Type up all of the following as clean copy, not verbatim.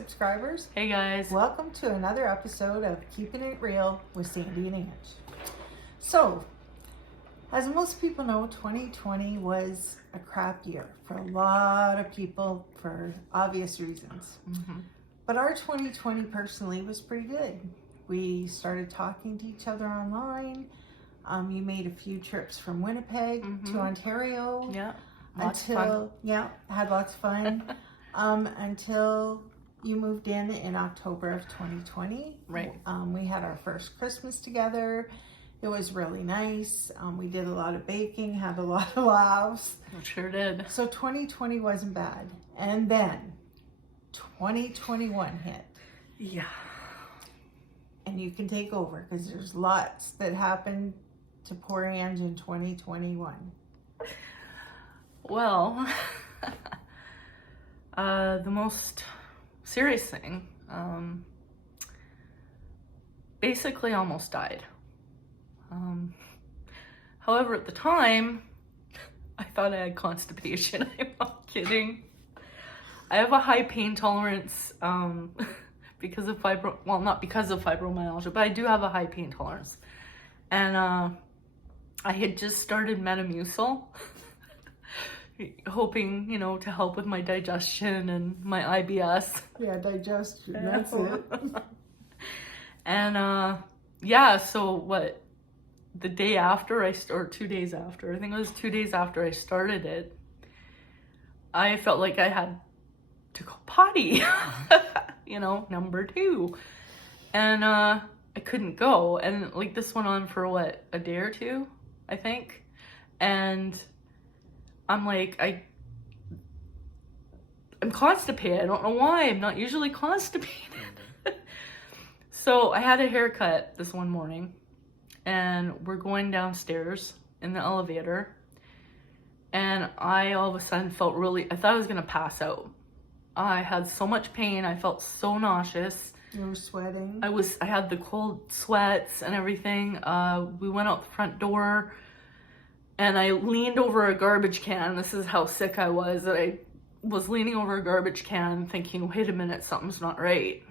subscribers. Hey guys. Welcome to another episode of Keeping It Real with Sandy and Ange. So, as most people know, 2020 was a crap year for a lot of people for obvious reasons. But our 2020 personally was pretty good. We started talking to each other online. You made a few trips from Winnipeg to Ontario. Yeah. Had lots of fun. Until you moved in October of 2020. Right. We had our first Christmas together. It was really nice. We did a lot of baking, had a lot of laughs. I sure did. So 2020 wasn't bad. And then 2021 hit. Yeah. And you can take over because there's lots that happened to poor Ange in 2021. Well, the most serious thing, basically almost died. However, at the time, I thought I had constipation. I'm not kidding. I have a high pain tolerance because of not because of fibromyalgia, but I do have a high pain tolerance. And I had just started Metamucil, hoping, to help with my digestion and my IBS. Yeah, digestion, that's it. And so the day after or 2 days after, I think it was 2 days after I started it, I felt like I had to go potty, number 2. And I couldn't go. And like this went on for a day or two, I think. And I'm like, I'm constipated. I don't know why. I'm not usually constipated. So I had a haircut this one morning, and we're going downstairs in the elevator, and I all of a sudden felt I thought I was gonna pass out. I had so much pain. I felt so nauseous. You were sweating. I had the cold sweats and everything. We went out the front door, and I leaned over a garbage can. This is how sick I was, that I was leaning over a garbage can thinking, wait a minute, something's not right.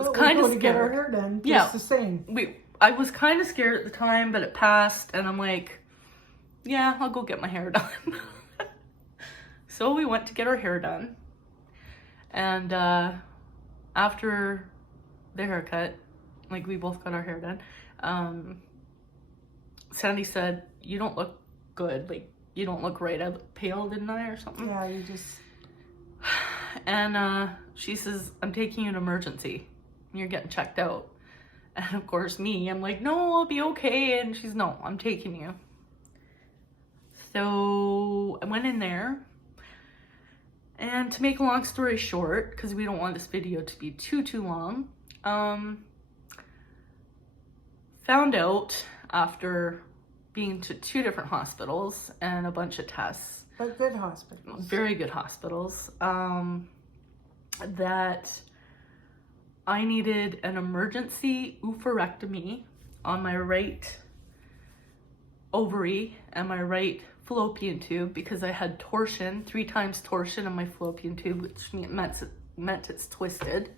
I was kind of scared. Get our hair done, just the same. I was kind of scared at the time, but it passed, and I'm like, yeah, I'll go get my hair done. So we went to get our hair done, and after the haircut, we both got our hair done, Sandy said, you don't look good, you don't look right. I look pale, didn't I, or something? Yeah, you just... And she says, I'm taking you to emergency. You're getting checked out. And of course I'm like, no, I'll be okay. And she's, no, I'm taking you. So I went in there. And to make a long story short, because we don't want this video to be too long, found out after being to 2 different hospitals and a bunch of tests. But good hospitals. Very good hospitals. That I needed an emergency oophorectomy on my right ovary and my right fallopian tube because I had torsion, 3 times torsion in my fallopian tube, which meant it's twisted.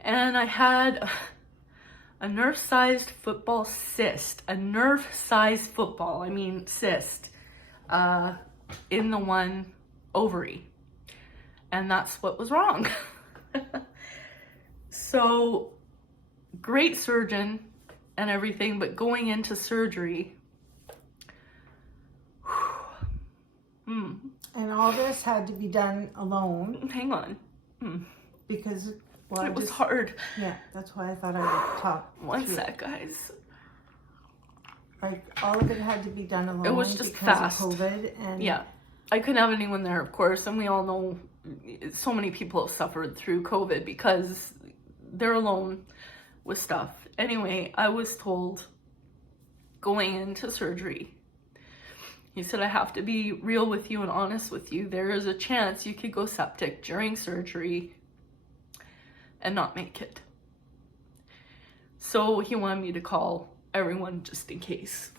And I had a nerve-sized football cyst, cyst, in the one ovary. And that's what was wrong. So, great surgeon and everything, but going into surgery, And all this had to be done alone. Hang on. Because, it was hard. Yeah, that's why I thought I would talk. One sec, guys. All of it had to be done alone. It was just because fast. of COVID. And yeah, I couldn't have anyone there, of course, and we all know so many people have suffered through COVID because they're alone with stuff. Anyway, I was told going into surgery, he said, I have to be real with you and honest with you. There is a chance you could go septic during surgery and not make it. So he wanted me to call everyone just in case.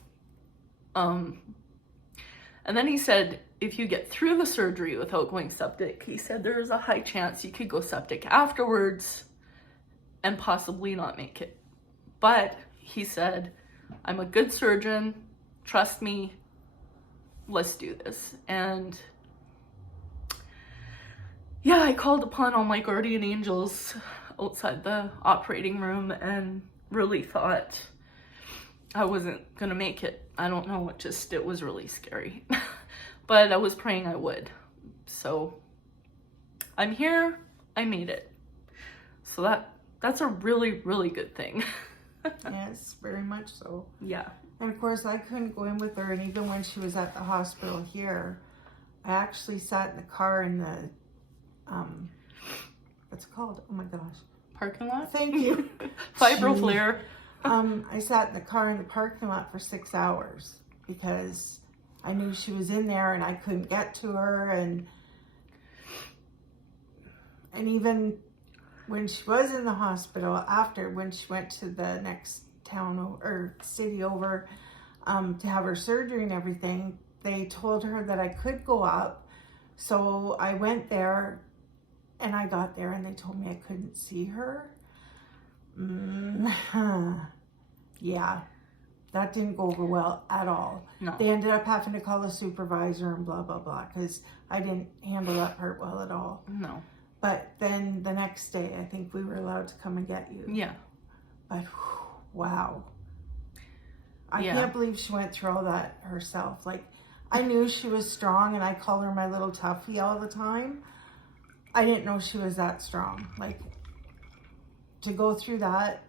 And then he said, if you get through the surgery without going septic, he said there's a high chance you could go septic afterwards and possibly not make it. But he said, I'm a good surgeon, trust me, let's do this. And yeah, I called upon all my guardian angels outside the operating room and really thought I wasn't gonna make it. I don't know, it was really scary. But I was praying I would. So I'm here, I made it. So that's a really, really good thing. Yes, very much so. Yeah. And of course, I couldn't go in with her, and even when she was at the hospital here, I actually sat in the car in the, what's it called? Oh my gosh. Parking lot? Thank you. Fibro flare. I sat in the car in the parking lot for 6 hours because I knew she was in there and I couldn't get to her, and even when she was in the hospital, when she went to the next town or city over to have her surgery and everything, they told her that I could go up. So I went there, and I got there and they told me I couldn't see her. Yeah, that didn't go over well at all. No. They ended up having to call the supervisor and blah, blah, blah, because I didn't handle that part well at all. No. But then the next day, I think we were allowed to come and get you. Yeah. But wow. I can't believe she went through all that herself. Like, I knew she was strong, and I call her my little toughie all the time. I didn't know she was that strong. Like, to go through that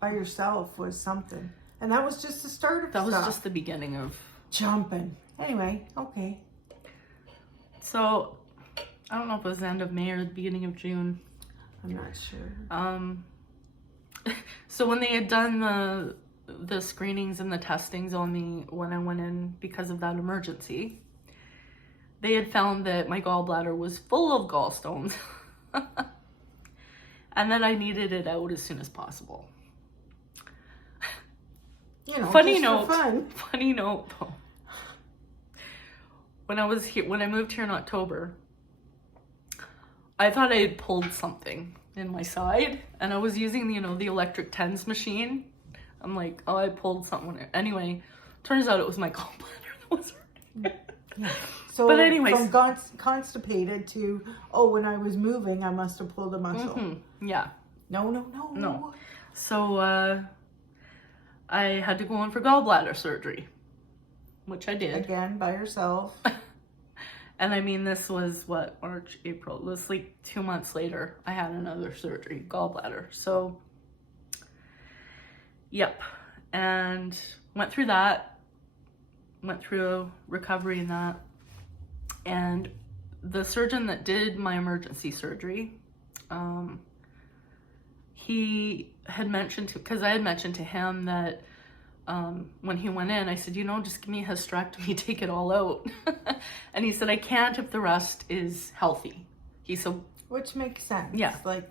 by yourself was something. And that was just the start of That was stuff. just the beginning of jumping. Anyway, okay. So, I don't know if it was the end of May or the beginning of June. I'm not sure. So when they had done the screenings and the testings on me when I went in because of that emergency, they had found that my gallbladder was full of gallstones and that I needed it out as soon as possible. You know, funny just for fun. Funny note though. When I moved here in October, I thought I had pulled something in my side, and I was using, the electric TENS machine. I'm like, oh, I pulled something. Anyway, turns out it was my gallbladder that was hurting. Yeah. So, but anyways, from constipated to, when I was moving, I must have pulled a muscle. Mm-hmm. Yeah. No. So, I had to go in for gallbladder surgery, which I did. Again, by yourself. And I mean, this was March, April. It was like 2 months later, I had another surgery, gallbladder. So, yep. And went through that, went through recovery and that. And the surgeon that did my emergency surgery, he had mentioned because I had mentioned to him that when he went in, I said, just give me a hysterectomy, take it all out. And he said, I can't if the rest is healthy. He said, which makes sense. Yeah. Like,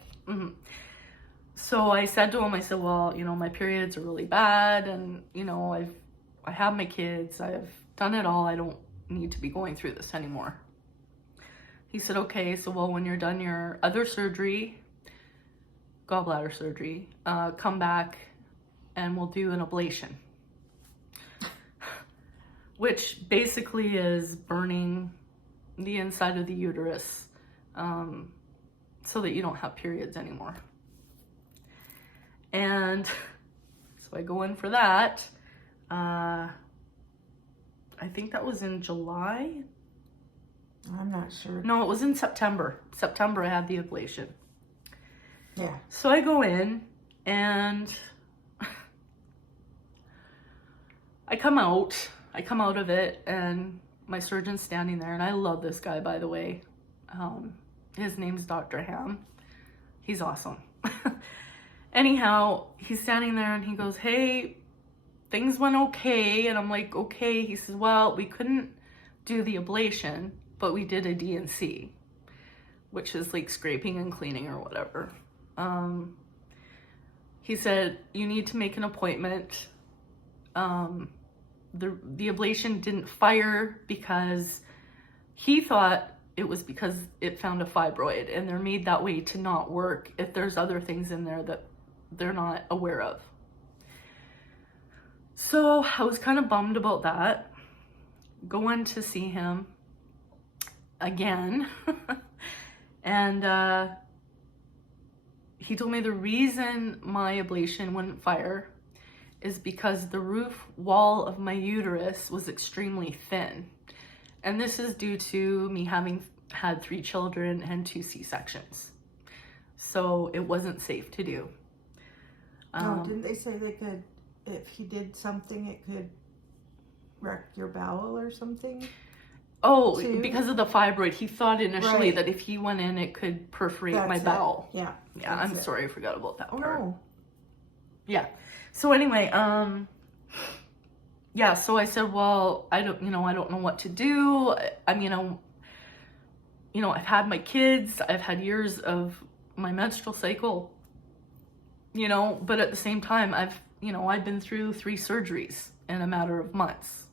So I said to him, I said, well, my periods are really bad, and I have my kids, I've done it all, I don't need to be going through this anymore. He said, okay, so when you're done your other surgery, gallbladder surgery, come back and we'll do an ablation. Which basically is burning the inside of the uterus so that you don't have periods anymore. And so I go in for that. I think that was in July. I'm not sure. No, it was in September. September I had the ablation. Yeah. So I go in and I come out of it, and my surgeon's standing there, and I love this guy, by the way. His name's Dr. Ham. He's awesome. Anyhow, he's standing there and he goes, hey, things went okay. And I'm like, okay. He says, well, we couldn't do the ablation, but we did a D&C, which is like scraping and cleaning or whatever. He said, you need to make an appointment the ablation didn't fire because he thought it was because it found a fibroid, and they're made that way to not work if there's other things in there that they're not aware of. So I was kind of bummed about that. Going to see him again. And he told me the reason my ablation wouldn't fire is because the roof wall of my uterus was extremely thin. And this is due to me having had 3 children and 2 C-sections. So it wasn't safe to do. Didn't they say they could, if he did something, it could wreck your bowel or something? Oh, too? Because of the fibroid. He thought initially Right. that if he went in, it could perforate That's my it. bowel. Yeah. Yeah, that's I'm it. sorry, I forgot about that Oh, part. no. Yeah. So anyway, yeah, so I said, well, I don't know what to do. I mean, I've had my kids, I've had years of my menstrual cycle, but at the same time, I've been through 3 surgeries in a matter of months.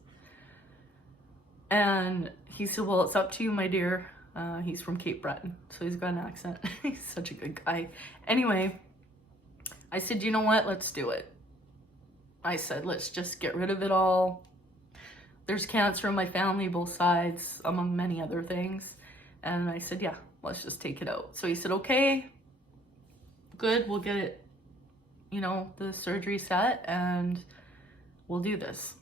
And he said, well, it's up to you, my dear. He's from Cape Breton, so he's got an accent. He's such a good guy. Anyway, I said, you know what? Let's do it. I said, let's just get rid of it all. There's cancer in my family, both sides, among many other things. And I said, yeah, let's just take it out. So he said, okay, good. We'll get it, the surgery set, and we'll do this.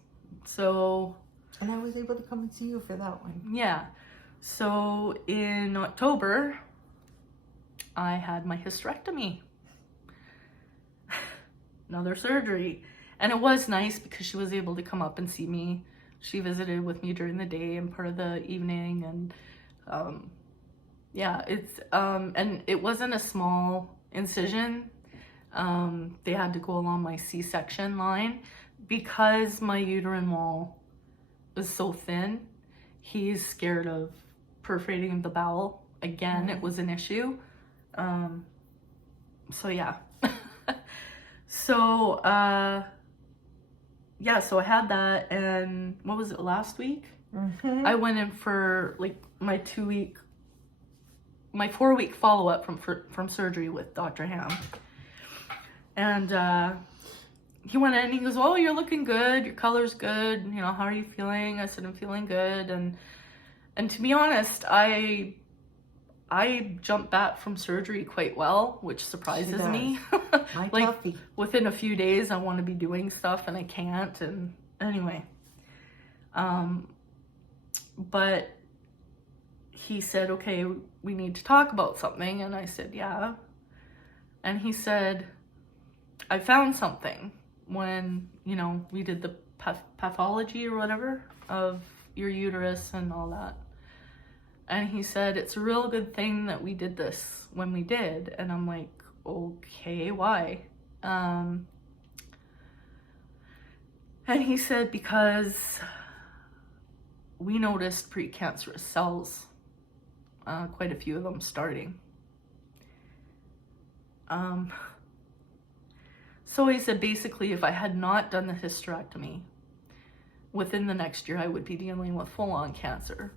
So... And I was able to come and see you for that one. Yeah. So in October, I had my hysterectomy. Another surgery. And it was nice because she was able to come up and see me. She visited with me during the day and part of the evening. And yeah, and it wasn't a small incision. They had to go along my C-section line because my uterine wall is so thin. He's scared of perforating the bowel. Again, it was an issue. So yeah. So yeah, so I had that, and what was it, last week? Mm-hmm. I went in for like my 4-week follow-up from surgery with Dr. Ham. And he went in and he goes, oh, you're looking good, your color's good, how are you feeling? I said, I'm feeling good. And to be honest, I jumped back from surgery quite well, which surprises me. My Like toughie. within a few days, I want to be doing stuff and I can't. And anyway, but he said, okay, we need to talk about something. And I said, yeah. And he said, I found something when, we did the pathology or whatever of your uterus and all that. And he said, it's a real good thing that we did this when we did. And I'm like, okay, why? And he said, because we noticed precancerous cells, quite a few of them starting. So he said, basically, if I had not done the hysterectomy, within the next year, I would be dealing with full-on cancer.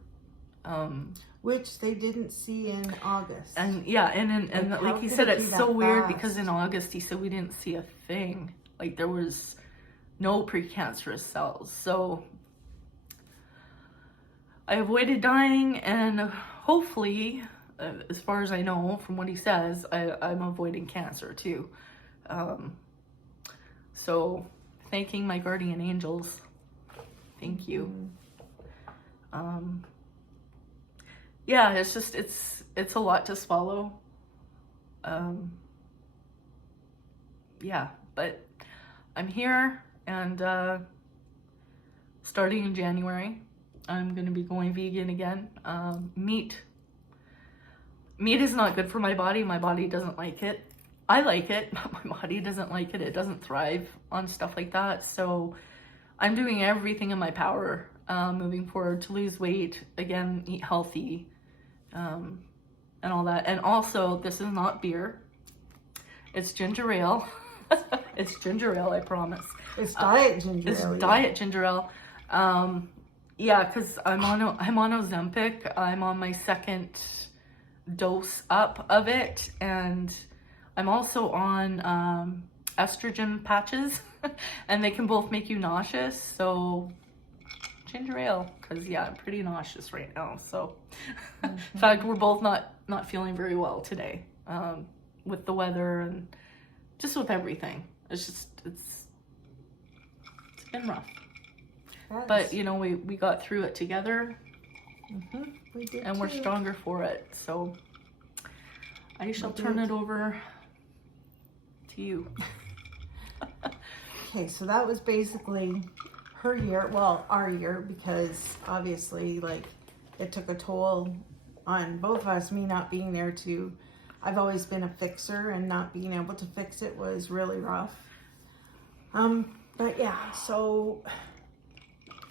Which they didn't see in August. And yeah, and like he said, it's so weird because in August, he said we didn't see a thing. Like there was no precancerous cells. So I avoided dying, and hopefully, as far as I know from what he says, I'm avoiding cancer too. So thanking my guardian angels. Thank you. Yeah, it's just, it's a lot to swallow. Yeah, but I'm here, and starting in January, I'm going to be going vegan again. Meat is not good for my body. My body doesn't like it. I like it, but my body doesn't like it. It doesn't thrive on stuff like that. So I'm doing everything in my power moving forward to lose weight, again, eat healthy, and all that. And also, this is not beer. It's ginger ale. It's ginger ale, I promise. It's diet ginger ale. It's diet ginger ale. Yeah, because I'm on Ozempic. I'm on my second dose up of it, and I'm also on estrogen patches, and they can both make you nauseous. So ginger ale, because yeah, I'm pretty nauseous right now. So in fact, we're both not feeling very well today, with the weather and just with everything. It's been rough. Yes. But you know, we got through it together, We did and we're too. stronger for it. So I shall turn it over to you. Okay, so that was basically her year, well, our year, because obviously, like, it took a toll on both of us. Me not being there to, I've always been a fixer, and not being able to fix it was really rough. But yeah, so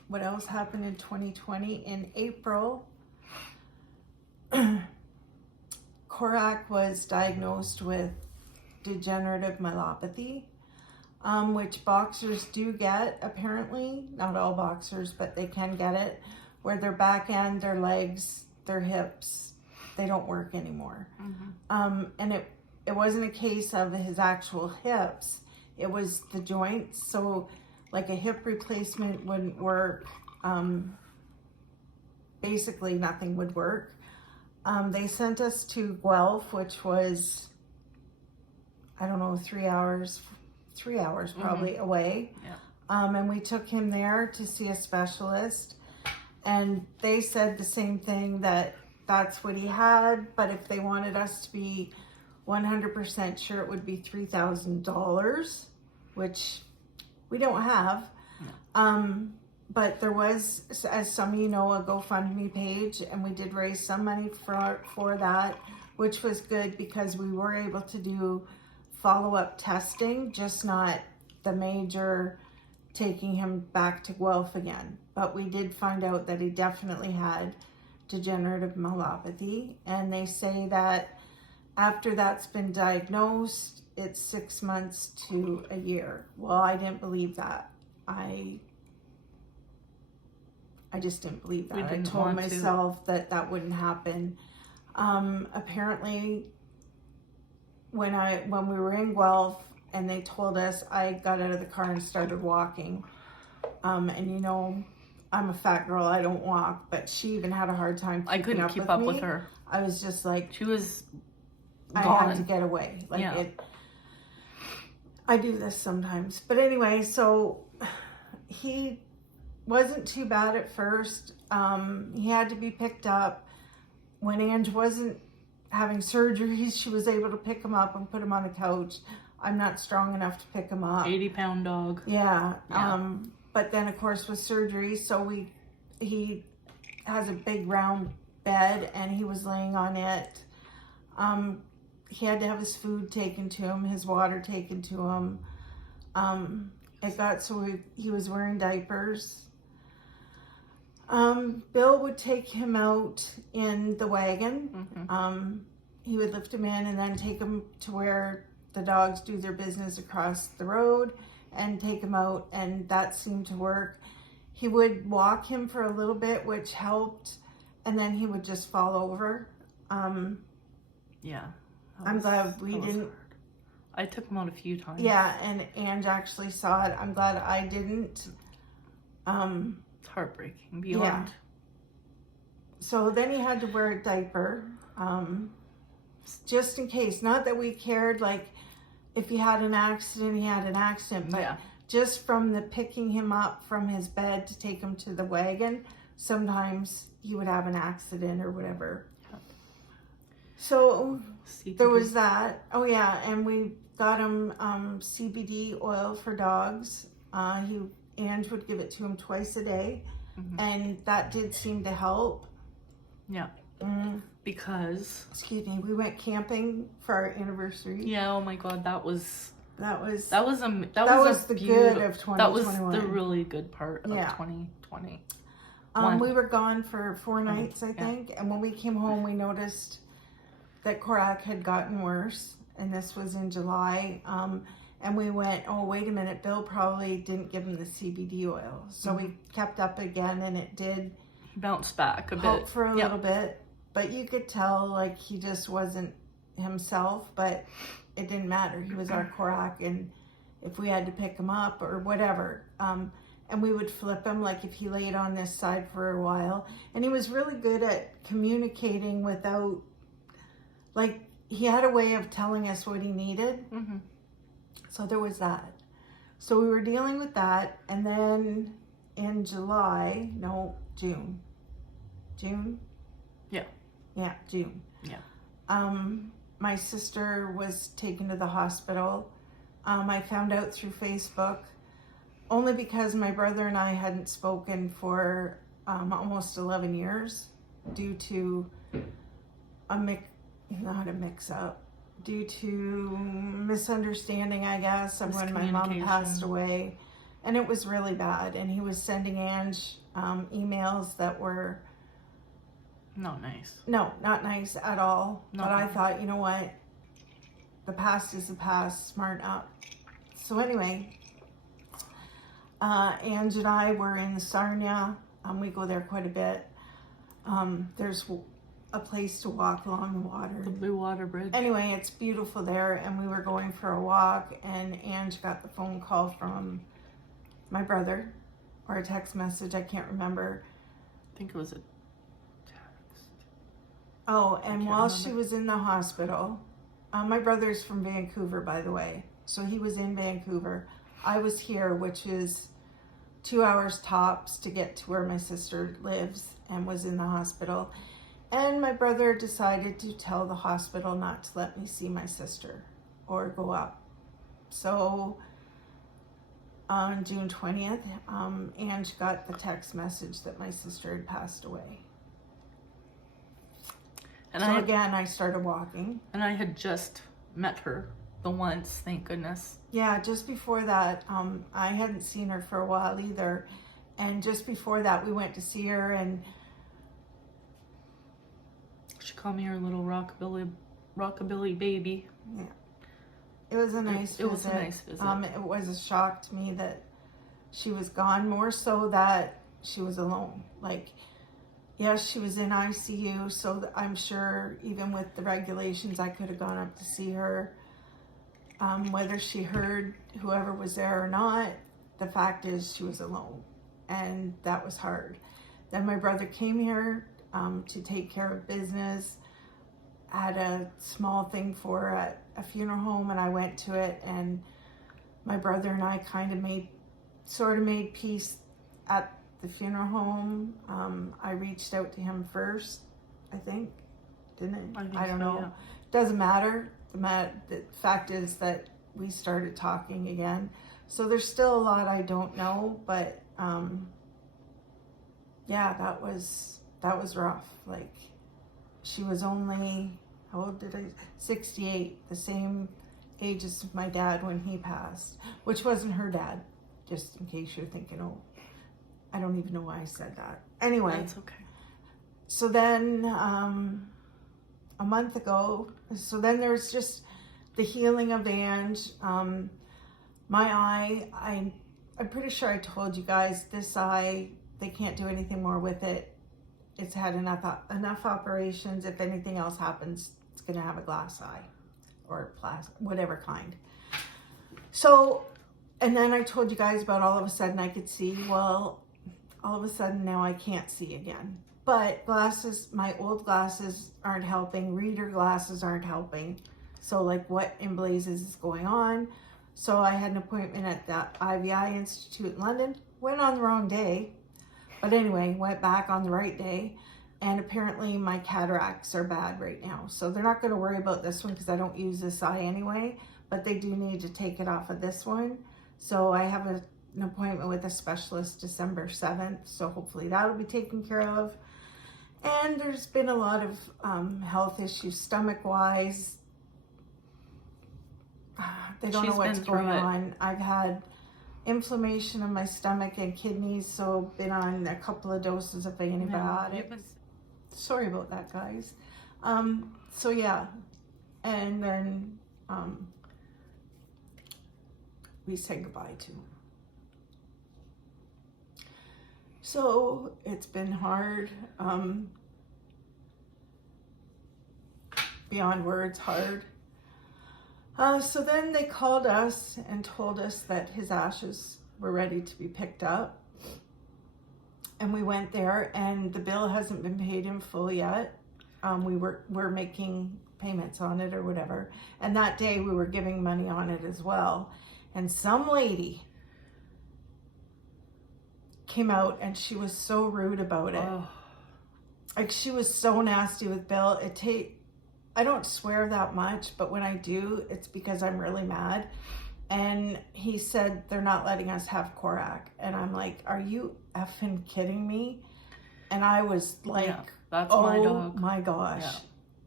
what else happened in 2020? In April, Korak was diagnosed with degenerative myelopathy, which boxers do get, apparently. Not all boxers, but they can get it, where their back end, their legs, their hips, they don't work anymore. And it wasn't a case of his actual hips, it was the joints. So like a hip replacement wouldn't work. Basically nothing would work. They sent us to Guelph, which was, I don't know, 3 hours probably away. Yeah. And we took him there to see a specialist, and they said the same thing, that that's what he had, but if they wanted us to be 100% sure, it would be $3,000, which we don't have. But there was, as some of you know, a GoFundMe page, and we did raise some money for that, which was good because we were able to do follow-up testing, just not the major taking him back to Guelph again. But we did find out that he definitely had degenerative myelopathy, and they say that after that's been diagnosed, it's 6 months to a year. Well, I didn't believe that. I just didn't believe that. I told myself that that wouldn't happen. Apparently, when we were in Guelph and they told us, I got out of the car and started walking. And you know, I'm a fat girl, I don't walk, but she even had a hard time keeping I couldn't keep up with her. I was just like, she was gone. I had to get away. Like, yeah. I do this sometimes. But anyway, so he wasn't too bad at first. He had to be picked up. When Ange wasn't having surgeries, she was able to pick him up and put him on the couch. I'm not strong enough to pick him up. 80-pound dog. Yeah. But then of course with surgery, so he has a big round bed and he was laying on it. He had to have his food taken to him, his water taken to him. It got so he was wearing diapers. Bill would take him out in the wagon. He would lift him in and then take him to where the dogs do their business across the road and take him out, and that seemed to work. He would walk him for a little bit, which helped, and then he would just fall over. Yeah. I'm glad we didn't. Hard. I took him out a few times. Yeah, and Ange actually saw it. I'm glad I didn't. It's heartbreaking beyond. Yeah. So then he had to wear a diaper, just in case. Not that we cared, like, if he had an accident, he had an accident, but yeah. Just from the picking him up from his bed to take him to the wagon, sometimes he would have an accident or whatever. Yeah. So CBD. There was that. Oh yeah, and we got him CBD oil for dogs. Ange would give it to him twice a day, and that did seem to help. Yeah. Because excuse me, we went camping for our anniversary. Yeah. Oh my God, that was the good of 2021. That was the really good part of 2020. We were gone for 4 nights, I think, and when we came home, we noticed that Korak had gotten worse, and this was in July. And we went, oh, wait a minute, Bill probably didn't give him the CBD oil. So we kept up again, and it did bounce back a help bit for a little bit. But you could tell, like, he just wasn't himself, but it didn't matter. He was our Korak, and if we had to pick him up or whatever, and we would flip him, like if he laid on this side for a while. And he was really good at communicating without, like, he had a way of telling us what he needed. Mm-hmm. So there was that. So we were dealing with that, and then in June. Yeah, June. Yeah. My sister was taken to the hospital. I found out through Facebook, only because my brother and I hadn't spoken for almost 11 years due to due to misunderstanding, I guess, of when my mom passed away. And it was really bad. And he was sending Ange emails that were... Not nice. No, not nice at all. Not but I nice. thought, you know what? The past is the past. Smarten up. So anyway, Ange and I were in Sarnia. We go there quite a bit. There's a place to walk along the water. The Blue Water Bridge. Anyway, it's beautiful there, and we were going for a walk, and Ange got the phone call from my brother, or a text message, I can't remember. I think it was a text. Oh, and while she was in the hospital, my brother's from Vancouver, by the way, so he was in Vancouver. I was here, which is 2 hours tops to get to where my sister lives, and was in the hospital. And my brother decided to tell the hospital not to let me see my sister or go up. So on June 20th, Ange got the text message that my sister had passed away. And so again, I started walking. And I had just met her the once, thank goodness. Yeah, just before that, I hadn't seen her for a while either. And just before that, we went to see her, and she called me her little rockabilly baby. Yeah. It was a nice visit. It was a nice visit. It was a shock to me that she was gone, more so that she was alone. Like, yes, she was in ICU, so I'm sure even with the regulations, I could have gone up to see her. Whether she heard whoever was there or not, the fact is she was alone, and that was hard. Then my brother came here to take care of business. I had a small thing for her at a funeral home, and I went to it, and my brother and I kind of made peace at the funeral home. I reached out to him first, I think, didn't I? I don't know. Yeah. Doesn't matter. The fact is that we started talking again. So there's still a lot I don't know, but yeah, that was rough. Like, she was only, how old did I? 68, the same age as my dad when he passed, which wasn't her dad, just in case you're thinking, oh, I don't even know why I said that. Anyway. That's okay. So then, a month ago, so then there's just the healing of Ange. My eye, I'm pretty sure I told you guys, this eye, they can't do anything more with it. It's had enough operations. If anything else happens, it's going to have a glass eye or plastic, whatever kind. So, and then I told you guys about all of a sudden I could see. Well, all of a sudden now I can't see again. But glasses, my old glasses aren't helping. Reader glasses aren't helping. So like, what in blazes is going on? So I had an appointment at the IVI Institute in London. Went on the wrong day. But anyway, went back on the right day. And apparently my cataracts are bad right now. So they're not going to worry about this one because I don't use this eye anyway. But they do need to take it off of this one. So I have an appointment with a specialist December 7th. So hopefully that'll be taken care of. And there's been a lot of health issues, stomach-wise. They don't know what's going on. I've had inflammation in my stomach and kidneys, so been on a couple of doses of antibiotics. Sorry about that, guys. So yeah, and then we said goodbye to. So it's been hard, beyond words, hard. So then they called us and told us that his ashes were ready to be picked up. And we went there, and the bill hasn't been paid in full yet. We're making payments on it or whatever. And that day we were giving money on it as well. And some lady came out and she was so rude about it. Oh. Like, she was so nasty with Bill. I don't swear that much, but when I do, it's because I'm really mad. And he said, they're not letting us have Korak. And I'm like, are you effing kidding me? And I was like, Yeah, that's oh my dog. my gosh. Yeah.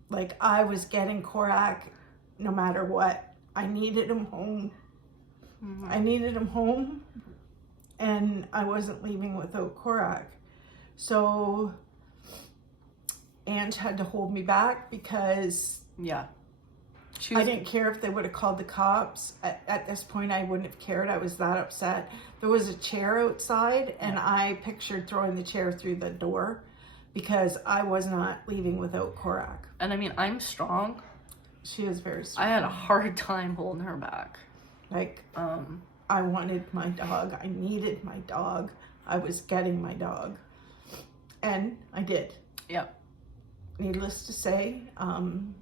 Like, I was getting Korak no matter what. I needed him home. Mm-hmm. I needed him home, and I wasn't leaving without Korak. So Ange had to hold me back because Yeah. I didn't care if they would have called the cops. At this point, I wouldn't have cared. I was that upset. There was a chair outside, and I pictured throwing the chair through the door because I was not leaving without Korak. And I mean, I'm strong. She is very strong. I had a hard time holding her back. Like, I wanted my dog. I needed my dog. I was getting my dog. And I did. Yep. Needless to say,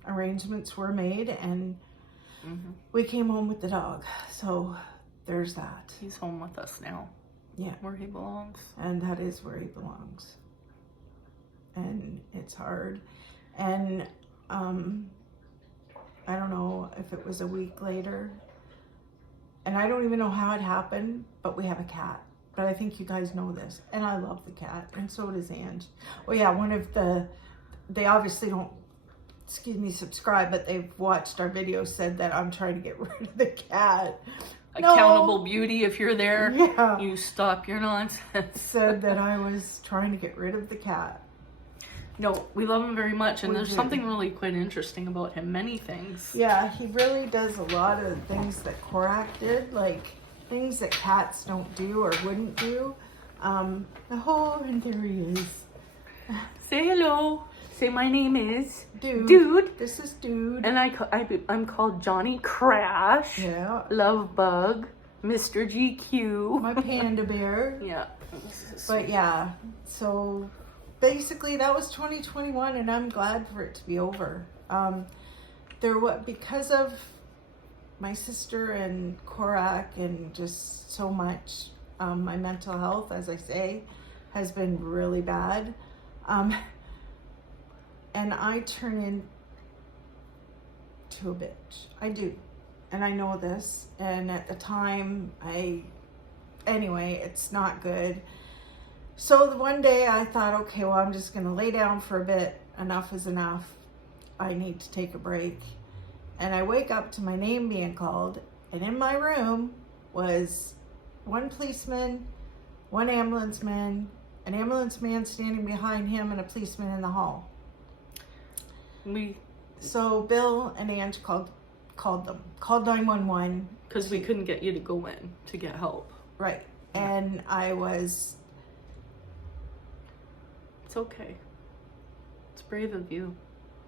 arrangements were made, and we came home with the dog. So there's that. He's home with us now. Yeah. Where he belongs. And that is where he belongs. And it's hard. And I don't know if it was a week later. And I don't even know how it happened, but we have a cat. But I think you guys know this. And I love the cat. And so does Ange. Oh yeah, they obviously don't, subscribe, but they've watched our videos, said that I'm trying to get rid of the cat. Accountable Beauty, if you're there, Yeah. you stop your nonsense. Said that I was trying to get rid of the cat. No, we love him very much, and We there's do. something really quite interesting about him. Many things. Yeah, he really does a lot of things that Korak did, like things that cats don't do or wouldn't do. And there he is. Say hello. Say my name is Dude. This is Dude. And I'm called Johnny Crash. Yeah. Love Bug. Mr. GQ. My panda bear. Yeah. But yeah, so basically that was 2021, and I'm glad for it to be over. Because of my sister and Korak and just so much, my mental health, as I say, has been really bad. And I turn into a bitch. I do. And I know this. And at the time, anyway, it's not good. So the one day I thought, okay, well, I'm just going to lay down for a bit. Enough is enough. I need to take a break. And I wake up to my name being called. And in my room was one policeman, one ambulance man, an ambulance man standing behind him, and a policeman in the hall. So Bill and Ange called 911. Because we couldn't get you to go in to get help. Right. Yeah. And It's okay. It's brave of you.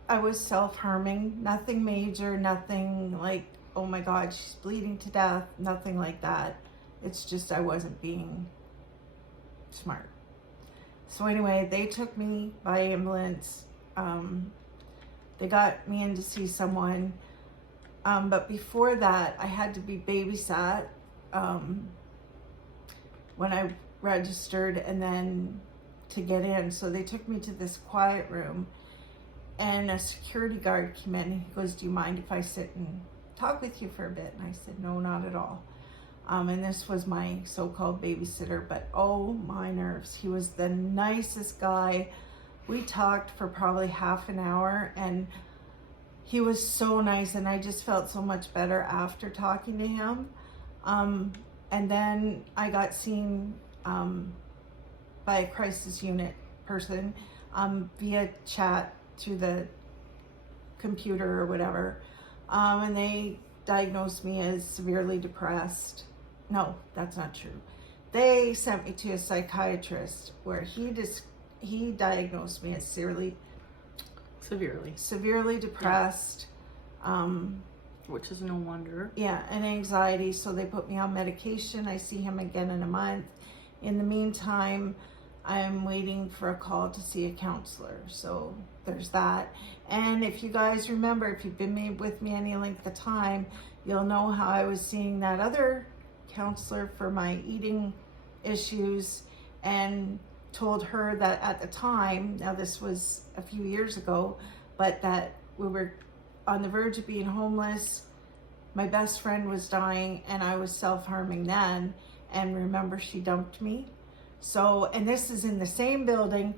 I was self-harming. Nothing major, nothing like, oh my God, she's bleeding to death. Nothing like that. It's just I wasn't being smart. So anyway, they took me by ambulance. They got me in to see someone. But before that, I had to be babysat when I registered, and then to get in. So they took me to this quiet room, and a security guard came in, and he goes, do you mind if I sit and talk with you for a bit? And I said, no, not at all. And this was my so-called babysitter, but oh my nerves. He was the nicest guy. We talked for probably half an hour, and he was so nice, and I just felt so much better after talking to him. And then I got seen by a crisis unit person via chat through the computer or whatever. And they diagnosed me as severely depressed. No, that's not true. They sent me to a psychiatrist where he diagnosed me as severely depressed. Which is no wonder. Yeah, and anxiety. So they put me on medication. I see him again in a month. In the meantime, I'm waiting for a call to see a counselor. So there's that. And if you guys remember, if you've been with me any length of time, you'll know how I was seeing that other counselor for my eating issues and told her that at the time, now this was a few years ago, but that we were on the verge of being homeless. My best friend was dying and I was self-harming then. And remember, she dumped me. So, and this is in the same building.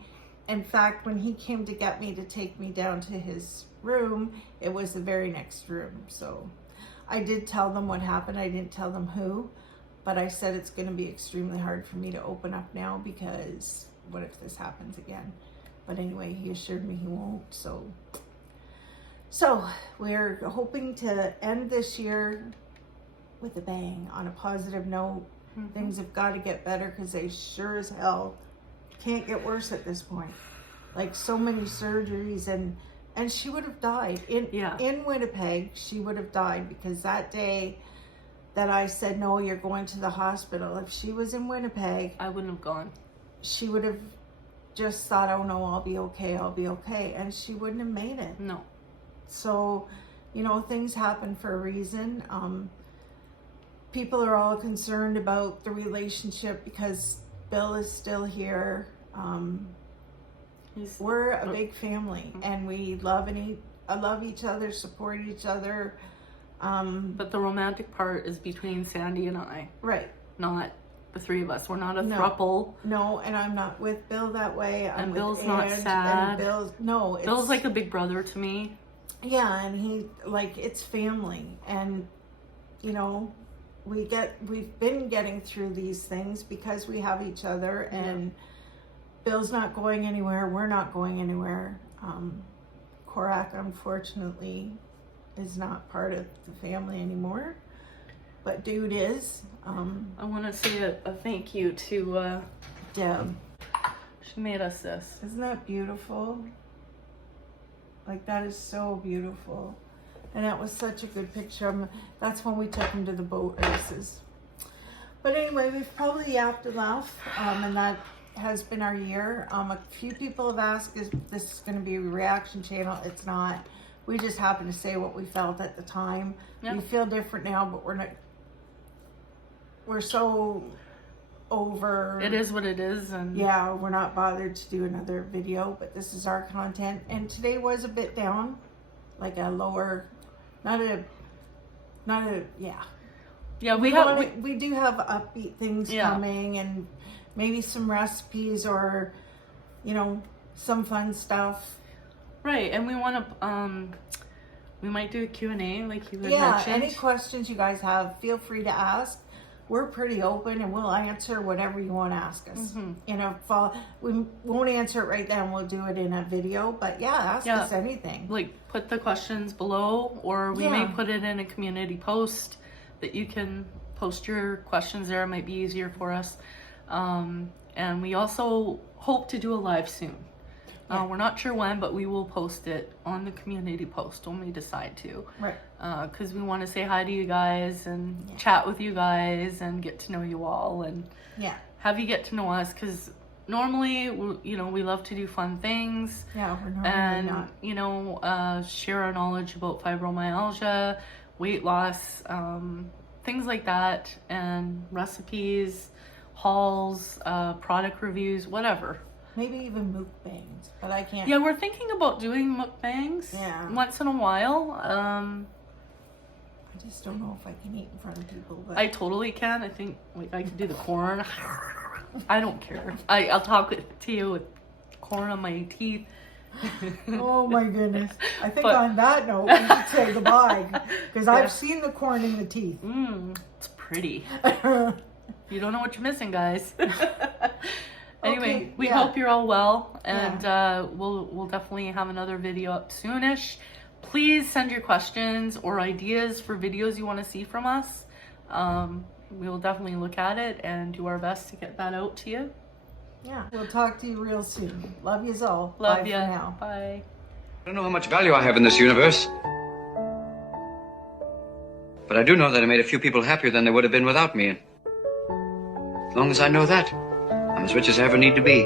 In fact, when he came to get me to take me down to his room, it was the very next room. So I did tell them what happened. I didn't tell them who, but I said it's going to be extremely hard for me to open up now because what if this happens again? But anyway, he assured me he won't. So we're hoping to end this year with a bang, on a positive note. Mm-hmm. Things have got to get better because they sure as hell can't get worse at this point. Like so many surgeries, and she would have died in Winnipeg. She would have died because that day that I said, no, you're going to the hospital, if she was in Winnipeg, I wouldn't have gone. She would have just thought, oh no, I'll be okay, and she wouldn't have made it. No. So, things happen for a reason. People are all concerned about the relationship because Bill is still here. We're a big family, and we love each other, support each other. But the romantic part is between Sandy and I. Right. Not the three of us. We're not a throuple. No, and I'm not with Bill that way. I'm and with Bill's Ange, not sad. Bill's like a big brother to me. Yeah, and it's family, and we've been getting through these things because we have each other, and Bill's not going anywhere, we're not going anywhere. Korak, unfortunately, is not part of the family anymore, but Dude is. I want to say a thank you to Deb. She made us this. Isn't that beautiful? Like, that is so beautiful. And that was such a good picture. That's when we took him to the boat races. But anyway, we've probably yapped enough, and that has been our year. A few people have asked if this is going to be a reaction channel. It's not. We just happen to say what we felt at the time. Yep. We feel different now, but we're not. We're so over. It is what it is, and yeah, we're not bothered to do another video. But this is our content, and today was a bit down, like a lower, not a. Yeah, we do have upbeat things coming, and maybe some recipes or, some fun stuff. Right, and we want to, we might do a Q&A like you had mentioned. Yeah, any questions you guys have, feel free to ask. We're pretty open, and we'll answer whatever you want to ask us. Mm-hmm. We won't answer it right then. We'll do it in a video, but ask us anything. Like, put the questions below, or we may put it in a community post that you can post your questions there. It might be easier for us. And we also hope to do a live soon. We're not sure when, but we will post it on the community post when we decide to. Right. Because we want to say hi to you guys and chat with you guys and get to know you all and have you get to know us. Because normally, we love to do fun things. Yeah, we're normally not. Share our knowledge about fibromyalgia, weight loss, things like that, and recipes, hauls, product reviews, whatever. Maybe even mukbangs, but I can't. Yeah, we're thinking about doing mukbangs once in a while. I just don't know if I can eat in front of people. But I totally can. I think I could do the corn. I don't care. I'll talk to you with corn on my teeth. Oh my goodness. I think on that note, we should say goodbye. Because I've seen the corn in the teeth. It's pretty. You don't know what you're missing, guys. Anyway, we hope you're all well, and we'll definitely have another video up soonish. please send your questions or ideas for videos you want to see from us. We will definitely look at it and do our best to get that out to you. Yeah, we'll talk to you real soon. Love yous all. Love Bye ya. for now. Bye. I don't know how much value I have in this universe. But I do know that I made a few people happier than they would have been without me. And as long as I know that, I'm as rich as I ever need to be.